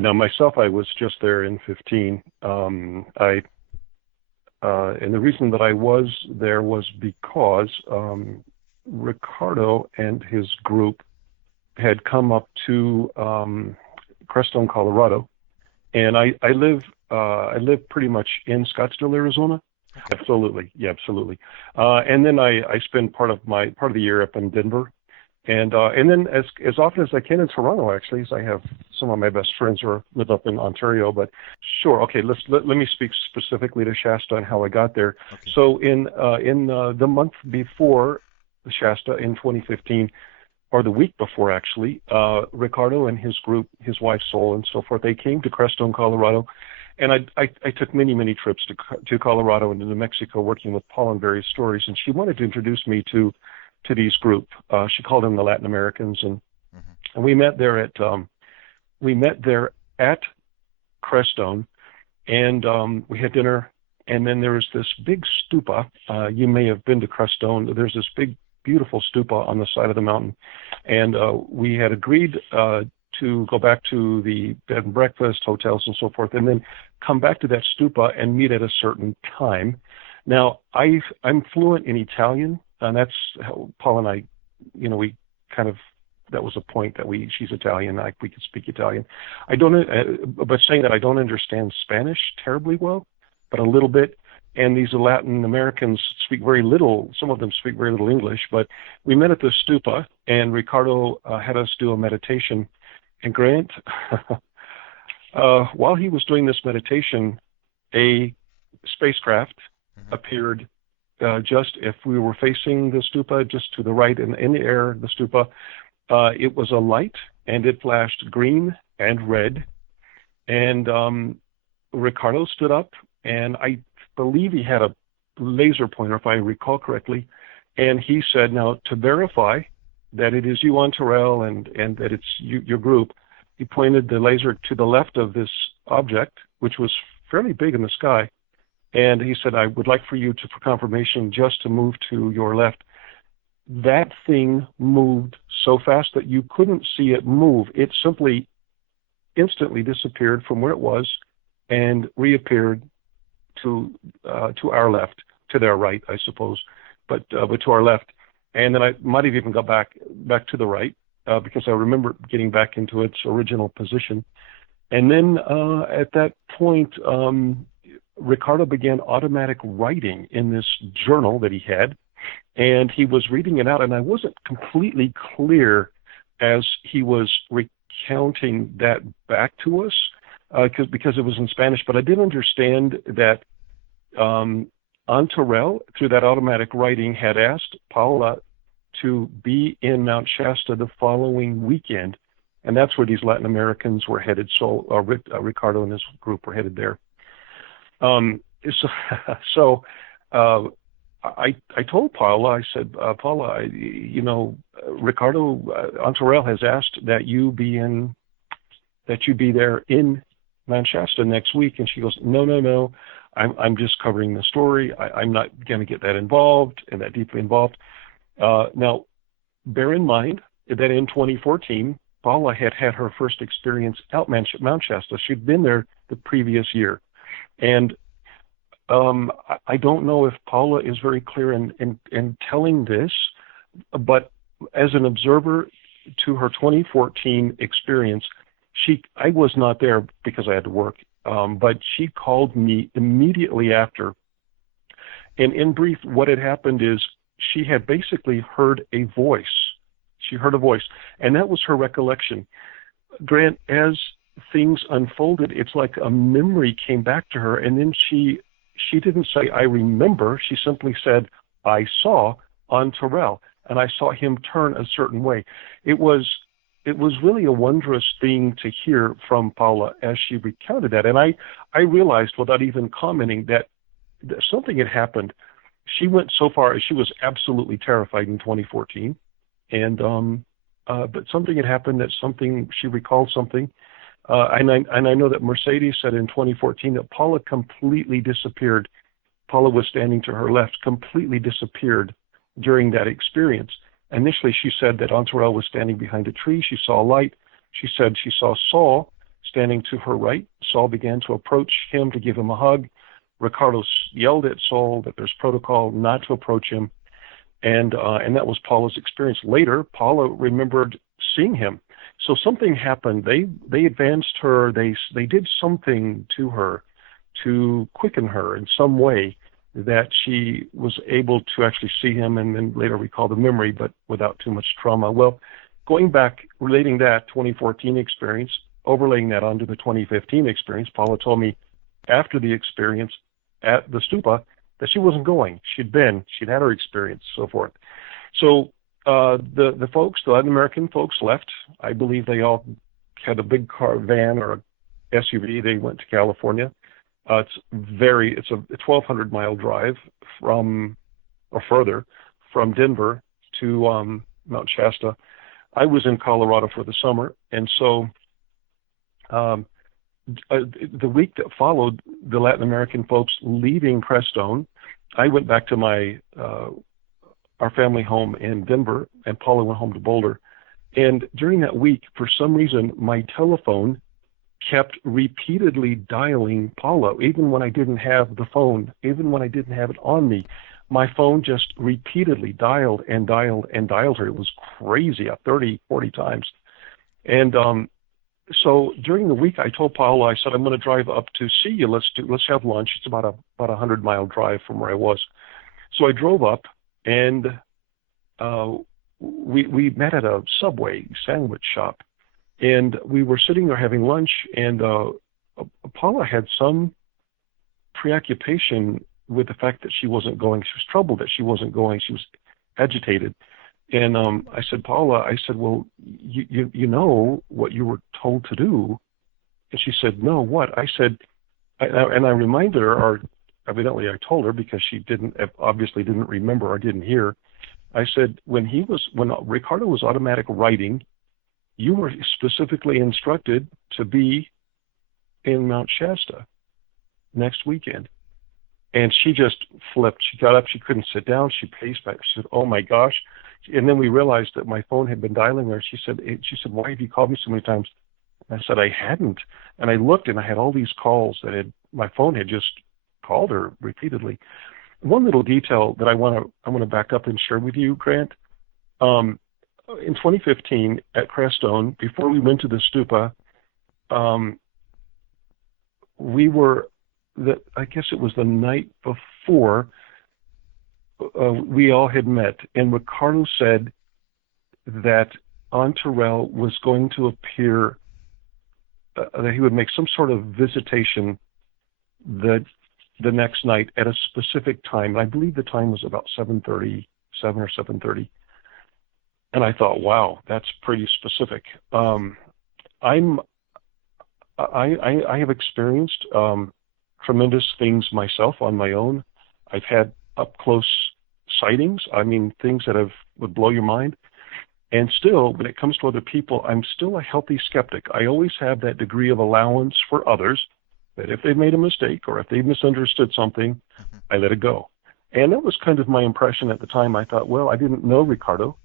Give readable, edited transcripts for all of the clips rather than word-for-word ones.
Now, myself, I was just there in 15. And the reason that I was there was because Ricardo and his group had come up to Crestone, Colorado, and I live pretty much in Scottsdale, Arizona. Absolutely, yeah, absolutely. And then I spend part of the year up in Denver, and then as often as I can in Toronto, actually, as I have some of my best friends who live up in Ontario. But sure, okay, let me speak specifically to Shasta and how I got there. Okay. So in the month before Shasta in 2015, or the week before actually, Ricardo and his group, his wife Sol and so forth, they came to Crestone, Colorado. And I took many trips to Colorado and to New Mexico working with Paula on various stories, and she wanted to introduce me to these group. She called them the Latin Americans, and we met there at Crestone, and we had dinner. And then there was this big stupa. You may have been to Crestone. There's this big, beautiful stupa on the side of the mountain, and we had agreed to go back to the bed and breakfast, hotels, and so forth, and then come back to that stupa and meet at a certain time. Now, I'm fluent in Italian, and that's how Paul and I, we kind of, that was a point that she's Italian, we could speak Italian. But saying that I don't understand Spanish terribly well, but a little bit. And these Latin Americans speak very little, some of them speak very little English, but we met at the stupa, and Ricardo had us do a meditation. And Grant, while he was doing this meditation, a spacecraft appeared just if we were facing the stupa, just to the right in the air, the stupa. It was a light, and it flashed green and red. And Ricardo stood up, and I believe he had a laser pointer, if I recall correctly. And he said, now, to verify that it is you on Terrell and that it's your group, he pointed the laser to the left of this object, which was fairly big in the sky. And he said, I would like for you for confirmation, just to move to your left. That thing moved so fast that you couldn't see it move. It simply instantly disappeared from where it was and reappeared to our left, to their right, I suppose, but to our left. And then I might have even got back to the right because I remember getting back into its original position. And then at that point, Ricardo began automatic writing in this journal that he had, and he was reading it out, and I wasn't completely clear as he was recounting that back to us because it was in Spanish, but I did understand that Antorel, through that automatic writing, had asked Paula to be in Mount Shasta the following weekend, and that's where these Latin Americans were headed. So Ricardo and his group were headed there. So I told Paula, I said, Paula, Ricardo Antorel has asked that you be there in Mount Shasta next week, and she goes, no. I'm just covering the story. I'm not going to get that involved and that deeply involved. Now, bear in mind that in 2014, Paula had her first experience out Mount Shasta. She'd been there the previous year. And I don't know if Paula is very clear in telling this, but as an observer to her 2014 experience, I was not there because I had to work. But she called me immediately after. And in brief, what had happened is she had basically heard a voice. She heard a voice, and that was her recollection. Grant, as things unfolded, it's like a memory came back to her, and then she didn't say, I remember. She simply said, I saw on Terrell, and I saw him turn a certain way. It was really a wondrous thing to hear from Paula as she recounted that. And I realized without even commenting that something had happened. She went so far as she was absolutely terrified in 2014. And but something had happened, she recalled something. And I know that Mercedes said in 2014 that Paula completely disappeared. Paula was standing to her left, completely disappeared during that experience. Initially, she said that Antorel was standing behind a tree. She saw a light. She said she saw Saul standing to her right. Saul began to approach him to give him a hug. Ricardo yelled at Saul that there's protocol not to approach him, and that was Paula's experience. Later, Paula remembered seeing him. So something happened. They advanced her. They did something to her to quicken her in some way that she was able to actually see him and then later recall the memory, but without too much trauma. Well, going back, relating that 2014 experience, overlaying that onto the 2015 experience, Paula told me after the experience at the stupa that she wasn't going. She'd had her experience, so forth. So the folks, the Latin American folks left. I believe they all had a big car, van or a SUV. They went to California. It's a 1,200-mile drive from, or further, from Denver to Mount Shasta. I was in Colorado for the summer, and so the week that followed the Latin American folks leaving Crestone, I went back to our family home in Denver, and Paula went home to Boulder. And during that week, for some reason, my telephone kept repeatedly dialing Paula, even when I didn't have the phone, even when I didn't have it on me. My phone just repeatedly dialed and dialed and dialed her. It was crazy, 30, 40 times. And so during the week, I told Paula, I said, I'm going to drive up to see you. Let's have lunch. It's about a 100-mile drive from where I was. So I drove up, and we met at a Subway sandwich shop. And we were sitting there having lunch, and Paula had some preoccupation with the fact that she wasn't going. She was troubled that she wasn't going. She was agitated. And I said, Paula, well, you know what you were told to do. And she said, no, what? I said, and I reminded her, or evidently I told her because she obviously didn't remember or didn't hear. I said, when Ricardo was automatic writing, you were specifically instructed to be in Mount Shasta next weekend. And she just flipped. She got up. She couldn't sit down. She paced back. She said, oh, my gosh. And then we realized that my phone had been dialing her. She said, why have you called me so many times? And I said, I hadn't. And I looked, and I had all these calls my phone had just called her repeatedly. One little detail that I want to back up and share with you, Grant. In 2015 at Crestone, before we went to the stupa, I guess it was the night before, we all had met, and Ricardo said that Antarel was going to appear, that he would make some sort of visitation the next night at a specific time. And I believe the time was about 7:30, 7 or 7:30. And I thought, wow, that's pretty specific. I have experienced tremendous things myself on my own. I've had up-close sightings. I mean, things that would blow your mind. And still, when it comes to other people, I'm still a healthy skeptic. I always have that degree of allowance for others, that if they've made a mistake or if they've misunderstood something, I let it go. And that was kind of my impression at the time. I thought, well, I didn't know Ricardo.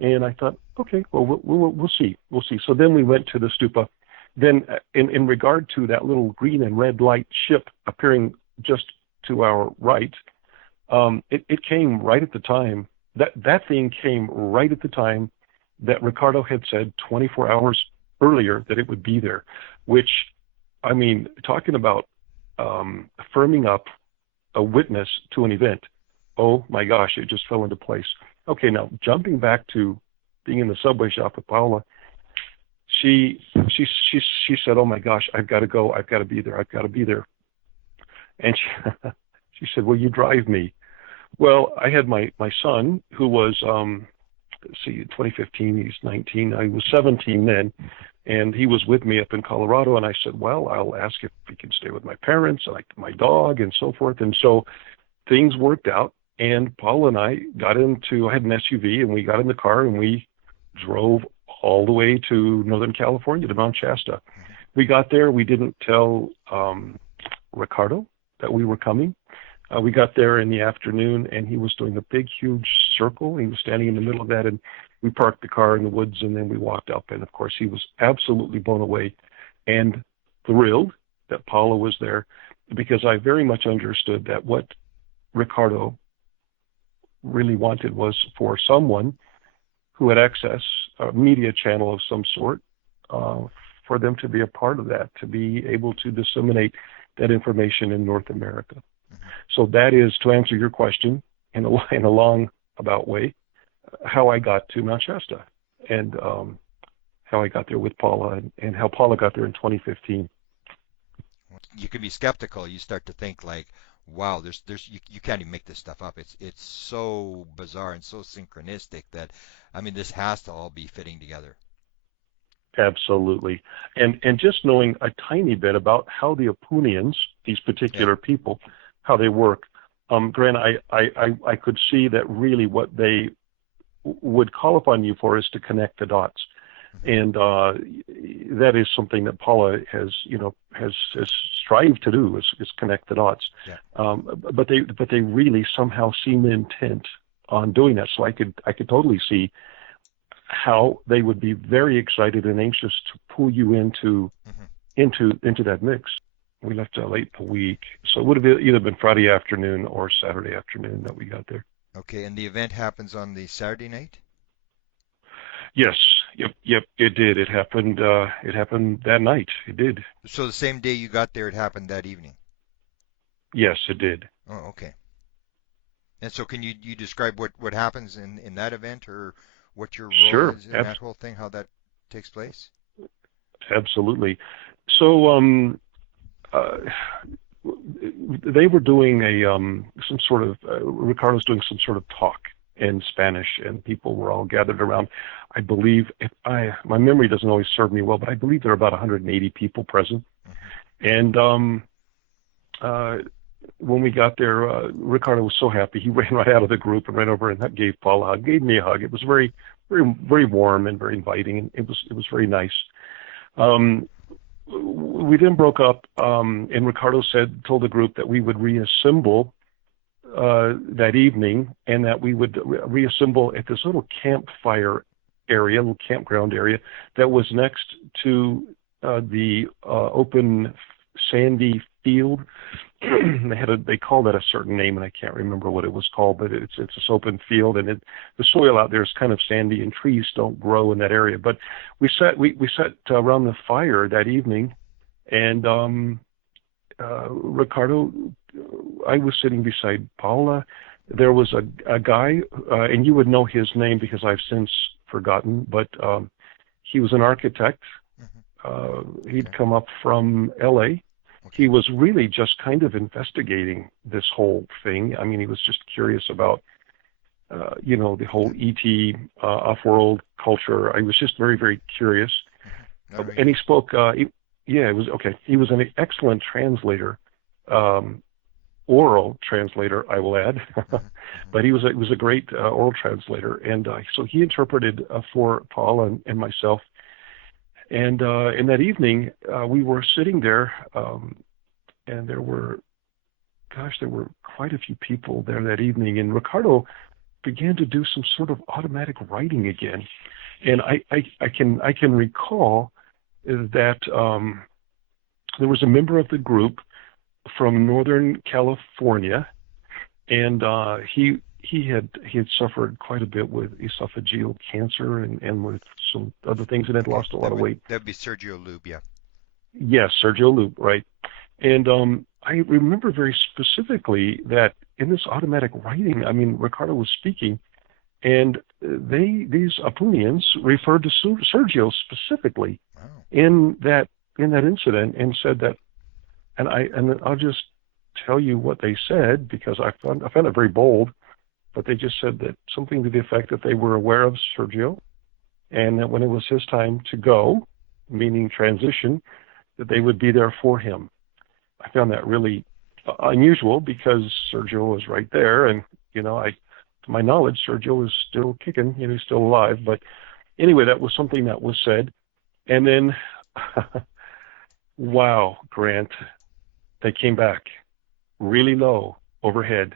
And I thought, okay, well, we'll see. We'll see. So then we went to the stupa. Then in regard to that little green and red light ship appearing just to our right, it came right at the time. That thing came right at the time that Ricardo had said 24 hours earlier that it would be there, which, I mean, talking about firming up a witness to an event. Oh my gosh, it just fell into place. Okay, now jumping back to being in the Subway shop with Paula, she said, oh my gosh, I've got to go. I've got to be there. I've got to be there. And she said, will you drive me? Well, I had my son who was, let's see, in 2015, he's 19. I was 17 then. And he was with me up in Colorado. And I said, well, I'll ask if he can stay with my parents, like my dog and so forth. And so things worked out. And Paula and I I had an SUV, and we got in the car and we drove all the way to Northern California, to Mount Shasta. We got there. We didn't tell Ricardo that we were coming. We got there in the afternoon, and he was doing a big, huge circle. He was standing in the middle of that, and we parked the car in the woods, and then we walked up. And, of course, he was absolutely blown away. And thrilled that Paula was there, because I very much understood that what Ricardo really wanted was for someone who had access, a media channel of some sort, for them to be a part of that, to be able to disseminate that information in North America. So that is, to answer your question in a long about way, how I got to Mount Shasta, and how I got there with Paula, and how Paula got there in 2015. You can be skeptical. You start to think like, wow, you can't even make this stuff up. It's so bizarre and so synchronistic that, I mean, this has to all be fitting together. Absolutely. And just knowing a tiny bit about how the Apunians, these particular people, how they work, Grant, I could see that really what they would call upon you for is to connect the dots. And that is something that Paula has strived to do, is connect the dots. Yeah. But they really somehow seem intent on doing that. So I could totally see how they would be very excited and anxious to pull you into that mix. We left late in the week, so it would have either been Friday afternoon or Saturday afternoon that we got there. Okay, and the event happens on the Saturday night? Yes. Yep. It did. It happened that night. It did. So the same day you got there, it happened that evening? Yes, it did. Oh, okay. And so can you describe what happens in that event, or what your role is in that whole thing, how that takes place? Absolutely. So they were doing some sort of Ricardo's doing some sort of talk in Spanish, and people were all gathered around. I believe, my memory doesn't always serve me well, but I believe there are about 180 people present. And when we got there, Ricardo was so happy. He ran right out of the group and ran over and gave Paula a hug, gave me a hug. It was very, very, very warm and very inviting, and it was very nice. We then broke up, and Ricardo told the group that we would reassemble that evening, and that we would reassemble at this little campfire area, little campground area that was next to the open sandy field. They call that a certain name, and I can't remember what it was called, but it's this open field, and the soil out there is kind of sandy, and trees don't grow in that area. But we sat around the fire that evening, and Ricardo, I was sitting beside Paula. There was a guy, and you would know his name because I've since forgotten, but he was an architect. He'd come up from L.A. He was really just kind of investigating this whole thing. I mean, he was just curious about, the whole ET off-world culture. I was just very, very curious. And he spoke, it was okay. He was an excellent translator, oral translator, I will add. But he was a great oral translator. And so he interpreted for Paula and myself. And in that evening, we were sitting there, and there were quite a few people there that evening. And Ricardo began to do some sort of automatic writing again. And I can recall that there was a member of the group from Northern California, and he had suffered quite a bit with esophageal cancer and with some other things, and had lost a lot of weight. That'd be Sergio Lube, yeah. Yes, Sergio Lube, right. And I remember very specifically that in this automatic writing, I mean, Ricardo was speaking, and these Apunians referred to Sergio specifically in that incident, and said that, and I'll just tell you what they said, because I found it very bold. But they just said that something to the effect that they were aware of Sergio, and that when it was his time to go, meaning transition, that they would be there for him. I found that really unusual, because Sergio was right there, and to my knowledge, Sergio is still kicking, he's still alive. But anyway, that was something that was said. And then, wow, Grant, they came back really low overhead.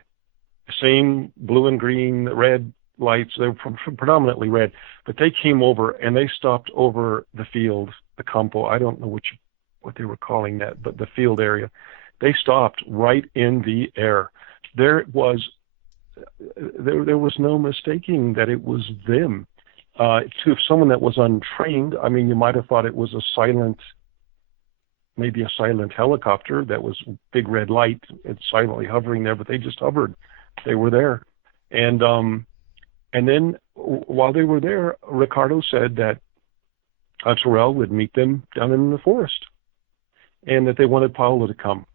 Same blue and green, red lights. They were predominantly red, but they came over and they stopped over the field, the campo. I don't know which what they were calling that, but the field area. They stopped right in the air. There was no mistaking that it was them. To someone that was untrained, I mean, you might have thought it was maybe a silent helicopter that was big red light and silently hovering there, but they just hovered. They were there. And then while they were there, Ricardo said that Terrell would meet them down in the forest and that they wanted Paola to come.